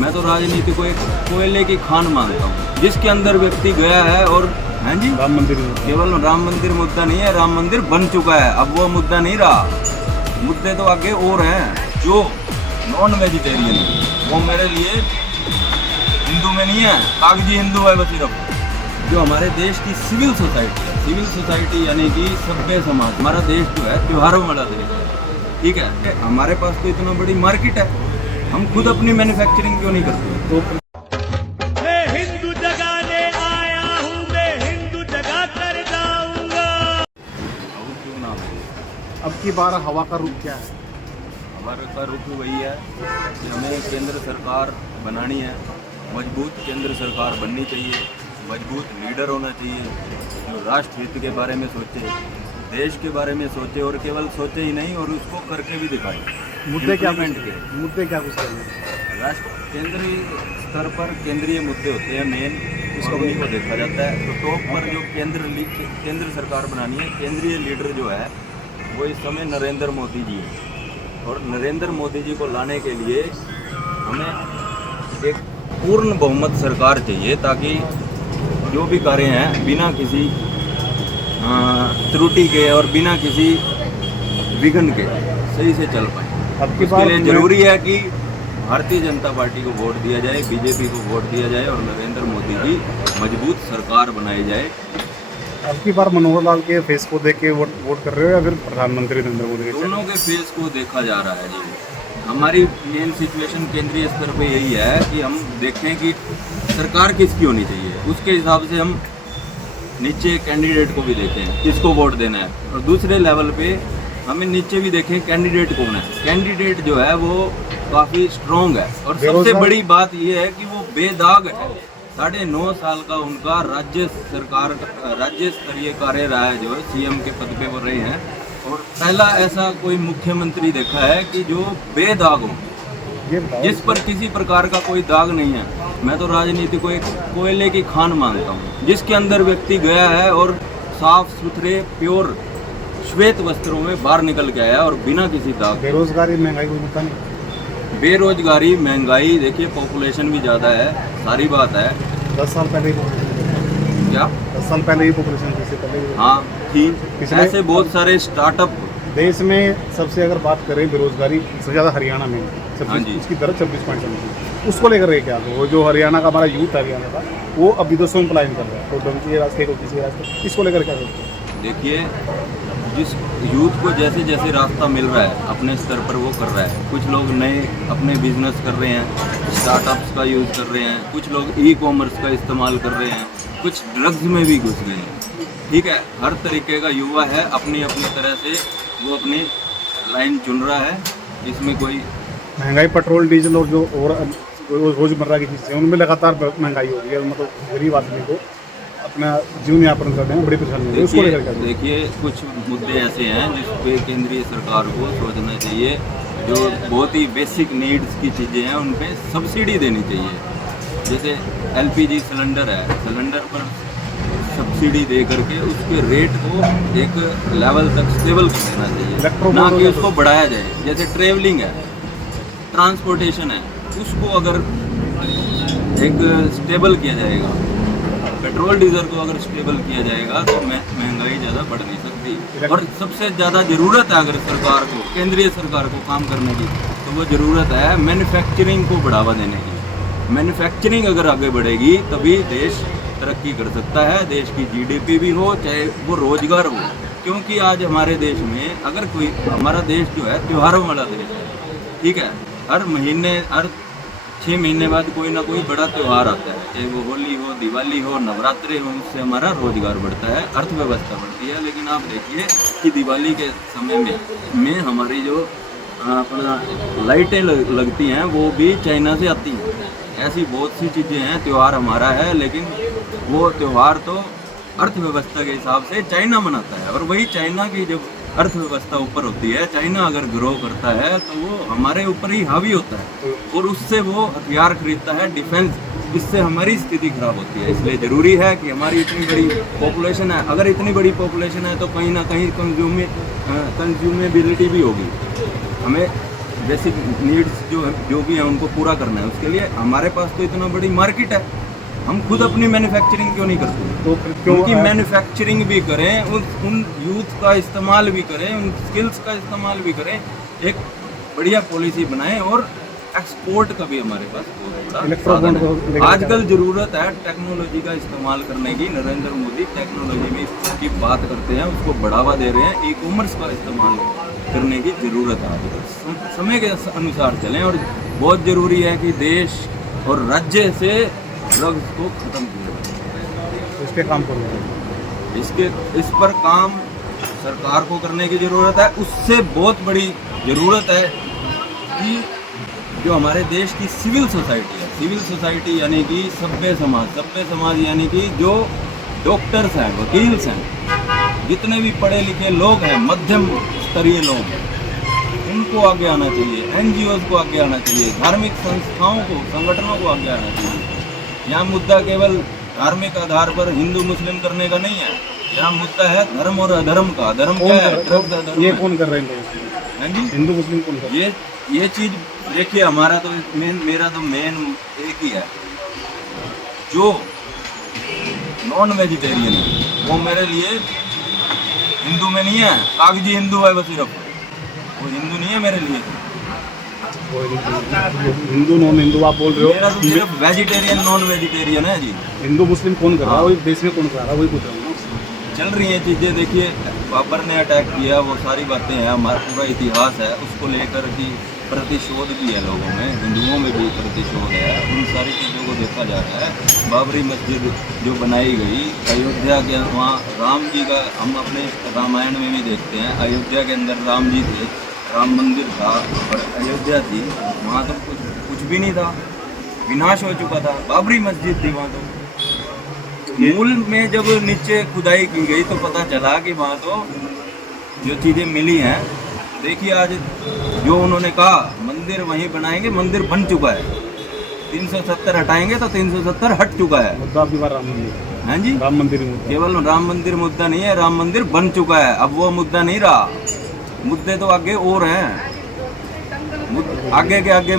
मैं तो राजनीति को एक कोयले की खान मानता हूँ, जिसके अंदर व्यक्ति गया है। और हैं जी, राम मंदिर केवल राम मंदिर मुद्दा नहीं है, राम मंदिर बन चुका है, अब वो मुद्दा नहीं रहा। मुद्दे तो आगे और हैं। जो नॉन वेजिटेरियन है वो मेरे लिए हिंदू में नहीं है, कागजी हिंदू है वो सिर्फ। जो हमारे देश की सिविल सोसाइटी है, सिविल सोसाइटी यानी कि सभ्य समाज, हमारा देश जो है त्योहारों वाला देश है, ठीक है। हमारे पास तो इतना बड़ी मार्केट है, हम खुद अपनी मैन्युफैक्चरिंग क्यों नहीं करते? तो मैं हिंदू जगाने आया हूँ, मैं हिंदू जगा कर जाऊंगा। क्यों ना हो? अब की बार हवा का रुख क्या है? हमारे का रुख वही है कि हमें केंद्र सरकार बनानी है, मजबूत केंद्र सरकार बननी चाहिए, मजबूत लीडर होना चाहिए जो राष्ट्र हित के बारे में सोचे, देश के बारे में सोचे, और केवल सोचे ही नहीं और उसको करके भी दिखाए। मुद्दे क्या Implement के मुद्दे क्या कुछ हैं? राष्ट्र केंद्रीय स्तर पर केंद्रीय मुद्दे होते हैं मेन, इसको उन्हीं को देखा जाता है। तो टॉप पर जो केंद्र सरकार बनानी है, केंद्रीय लीडर जो है वो इस समय नरेंद्र मोदी जी है। और नरेंद्र मोदी जी को लाने के लिए हमें एक पूर्ण बहुमत सरकार चाहिए, ताकि जो भी कार्य हैं बिना किसी त्रुटि के और बिना किसी विघ्न के सही से चल पाए। अब की इसके बार लिए जरूरी है कि भारतीय जनता पार्टी को वोट दिया जाए, बीजेपी को वोट दिया जाए और नरेंद्र मोदी की मजबूत सरकार बनाई जाए। अब की बार मनोहर लाल के फेस को देख के वोट कर रहे हो या फिर प्रधानमंत्री नरेंद्र मोदी के? दोनों के फेस को देखा जा रहा है जी। हमारी मेन सिचुएशन केंद्रीय स्तर पे यही है कि हम देखें कि सरकार किसकी होनी चाहिए, उसके हिसाब से हम नीचे कैंडिडेट को भी देखें किसको वोट देना है, और दूसरे लेवल पे हमें नीचे भी देखें कैंडिडेट कौन है। कैंडिडेट जो है वो काफ़ी स्ट्रॉन्ग है, और सबसे बड़ी बात ये है कि वो बेदाग है। 9.5 साल का उनका राज्य स्तरीय कार्य रहा है, जो सीएम के पद पे वो रहे हैं, और पहला ऐसा कोई मुख्यमंत्री देखा है कि जो बेदाग हो, जिस पर किसी प्रकार का कोई दाग नहीं है। मैं तो राजनीति को एक कोयले की खान मानता हूँ, जिसके अंदर व्यक्ति गया है और साफ सुथरे प्योर श्वेत वस्त्रों में बाहर निकल के आया और बिना किसी दाग। बेरोजगारी महंगाई कोई मुद्दा नहीं? बेरोजगारी महंगाई देखिए, पॉपुलेशन भी ज़्यादा है, सारी बात है। 10 साल पहले ही क्या 10 साल पहले ही पॉपुलेशन से पहले ही हाँ थी, पिछले- ऐसे बहुत सारे स्टार्टअप। देश में सबसे अगर बात करें बेरोजगारी सबसे ज़्यादा हरियाणा में हाँ जी। उसकी दर 26.7। उसको लेकर रहे क्या? वो जो हरियाणा का हमारा यूथ हरियाणा का, वो अब विदेशों में पलायन कर रहा है, तो डंकी रास्ते को किसी रास्ते, इसको लेकर क्या करते हैं? देखिए, जिस यूथ को जैसे जैसे रास्ता मिल रहा है अपने स्तर पर वो कर रहा है। कुछ लोग नए अपने बिजनेस कर रहे हैं, स्टार्टअप्स का यूज़ कर रहे हैं, कुछ लोग ई कॉमर्स का इस्तेमाल कर रहे हैं, कुछ ड्रग्स में भी घुस गए हैं। ठीक है, हर तरीके का युवा है, अपनी अपनी तरह से वो अपनी लाइन चुन रहा है। इसमें कोई महंगाई पेट्रोल डीजल और जो और रोजमर्रा की चीज़ें उनमें लगातार महंगाई हो रही है, मतलब गरीब आदमी को अपना जीवन यापन करने में बड़ी परेशानी हो रही है। उसको लेकर क्या? देखिए, कुछ मुद्दे ऐसे हैं जिस पे केंद्रीय सरकार को सोचना चाहिए। जो बहुत ही बेसिक नीड्स की चीज़ें हैं उन पे सब्सिडी देनी चाहिए। जैसे एलपीजी सिलेंडर है, सिलेंडर पर सब्सिडी दे करके उसके रेट को एक लेवल तक स्टेबल कर देना चाहिए, ना कि उसको बढ़ाया जाए। जैसे ट्रेवलिंग है, ट्रांसपोर्टेशन है, उसको अगर एक स्टेबल किया जाएगा, पेट्रोल डीजल को अगर स्टेबल किया जाएगा तो महंगाई ज़्यादा बढ़ नहीं सकती। और सबसे ज़्यादा ज़रूरत है अगर सरकार को, केंद्रीय सरकार को काम करने की, तो वो ज़रूरत है मैन्युफैक्चरिंग को बढ़ावा देने की। मैन्युफैक्चरिंग अगर आगे बढ़ेगी तभी देश तरक्की कर सकता है, देश की जीडीपी भी हो, चाहे वो रोजगार हो। क्योंकि आज हमारे देश में अगर कोई, हमारा देश जो है त्योहारों वाला देश है, ठीक है। हर महीने, हर 6 महीने बाद कोई ना कोई बड़ा त्यौहार आता है, चाहे वो होली हो, दिवाली हो, नवरात्रि हो, उससे हमारा रोजगार बढ़ता है, अर्थव्यवस्था बढ़ती है। लेकिन आप देखिए कि दिवाली के समय में हमारी जो अपना लाइटें लगती हैं वो भी चाइना से आती हैं। ऐसी बहुत सी चीज़ें हैं, त्यौहार हमारा है लेकिन वो त्यौहार तो अर्थव्यवस्था के हिसाब से चाइना मनाता है, और वही चाइना की जब अर्थव्यवस्था ऊपर होती है, चाइना अगर ग्रो करता है तो वो हमारे ऊपर ही हावी होता है, और उससे वो हथियार खरीदता है, डिफेंस। इससे हमारी स्थिति खराब होती है। इसलिए ज़रूरी है कि हमारी इतनी बड़ी पॉपुलेशन है, अगर इतनी बड़ी पॉपुलेशन है तो कहीं ना कहीं कंज्यूमेबिलिटी भी होगी। हमें बेसिक नीड्स जो भी है उनको पूरा करना है, उसके लिए हमारे पास तो इतना बड़ी मार्केट है, हम खुद अपनी मैन्युफैक्चरिंग क्यों नहीं करते? तो फिर क्यों उनकी मैन्युफैक्चरिंग भी करें, उन यूथ का इस्तेमाल भी करें, उन स्किल्स का इस्तेमाल भी करें, एक बढ़िया पॉलिसी बनाएं और एक्सपोर्ट का भी हमारे पास बहुत बड़ा साधन है। आजकल ज़रूरत है टेक्नोलॉजी का इस्तेमाल करने की। नरेंद्र मोदी टेक्नोलॉजी में की बात करते हैं, उसको बढ़ावा दे रहे हैं। ई कॉमर्स का इस्तेमाल करने की ज़रूरत है आजकल। समय के अनुसार चलें और बहुत ज़रूरी है कि देश और राज्य से ड्रग्स को ख़त्म किया जाए। इस पे काम करो। इस पर काम सरकार को करने की ज़रूरत है। उससे बहुत बड़ी ज़रूरत है कि जो हमारे देश की सिविल सोसाइटी है, सिविल सोसाइटी यानी कि सभ्य समाज यानी कि जो डॉक्टर्स हैं, वकील्स हैं, जितने भी पढ़े लिखे लोग हैं, मध्यम स्तरीय लोग, उनको आगे आना चाहिए, NGOs को आगे आना चाहिए, धार्मिक संस्थाओं को, संगठनों को आगे आना चाहिए। यहाँ मुद्दा केवल धार्मिक आधार पर हिंदू मुस्लिम करने का नहीं है, यहाँ मुद्दा है धर्म और अधर्म का। धर्म क्या है? ड्रग्स अधर्म। ये कौन कर रहे हैं? हाँ जी, हिंदू मुस्लिम कौन कर रहे हैं? ये चीज़ देखिए, हमारा तो मेरा तो मेन एक ही है, जो नॉन वेजिटेरियन है वो मेरे लिए हिंदू में नहीं है, कागजी हिंदू है वो, सिर्फ वो हिंदू नहीं है मेरे लिए। हिंदू नॉन हिंदू आप बोल रहे हो? मेरा तो सिर्फ वेजिटेरियन नॉन वेजिटेरियन है जी। हिंदू मुस्लिम कौन कर रहा है? वही देश में कौन कर रहा है? वही पूछ रहा हूँ। चल रही हैं चीज़ें, देखिए बाबर ने अटैक किया, वो सारी बातें हैं, हमारा पूरा इतिहास है, उसको लेकर कि प्रतिशोध भी है लोगों में, हिंदुओं में भी प्रतिशोध है। उन सारी चीज़ों को देखा जा रहा है। बाबरी मस्जिद जो बनाई गई अयोध्या के, वहाँ राम जी का हम अपने रामायण में भी देखते हैं, अयोध्या के अंदर राम जी थे, राम मंदिर था और अयोध्या थी, वहाँ तो कुछ भी नहीं था, विनाश हो चुका था। बाबरी मस्जिद थी वहाँ तो मूल में जब नीचे खुदाई की गई तो पता चला कि वहाँ तो जो चीज़ें मिली हैं, देखिए आज जो उन्होंने कहा मंदिर वहीं बनाएंगे, मंदिर बन चुका है। 370 हटाएंगे तो 370 हट चुका है। मुद्दा आपकी बार राम मंदिर। हाँ जी, राम मंदिर मुद्दा। केवल राम मंदिर मुद्दा नहीं है, राम मंदिर बन चुका है, अब वो मुद्दा नहीं रहा। मुद्दे तो आगे और हैं, आगे के आगे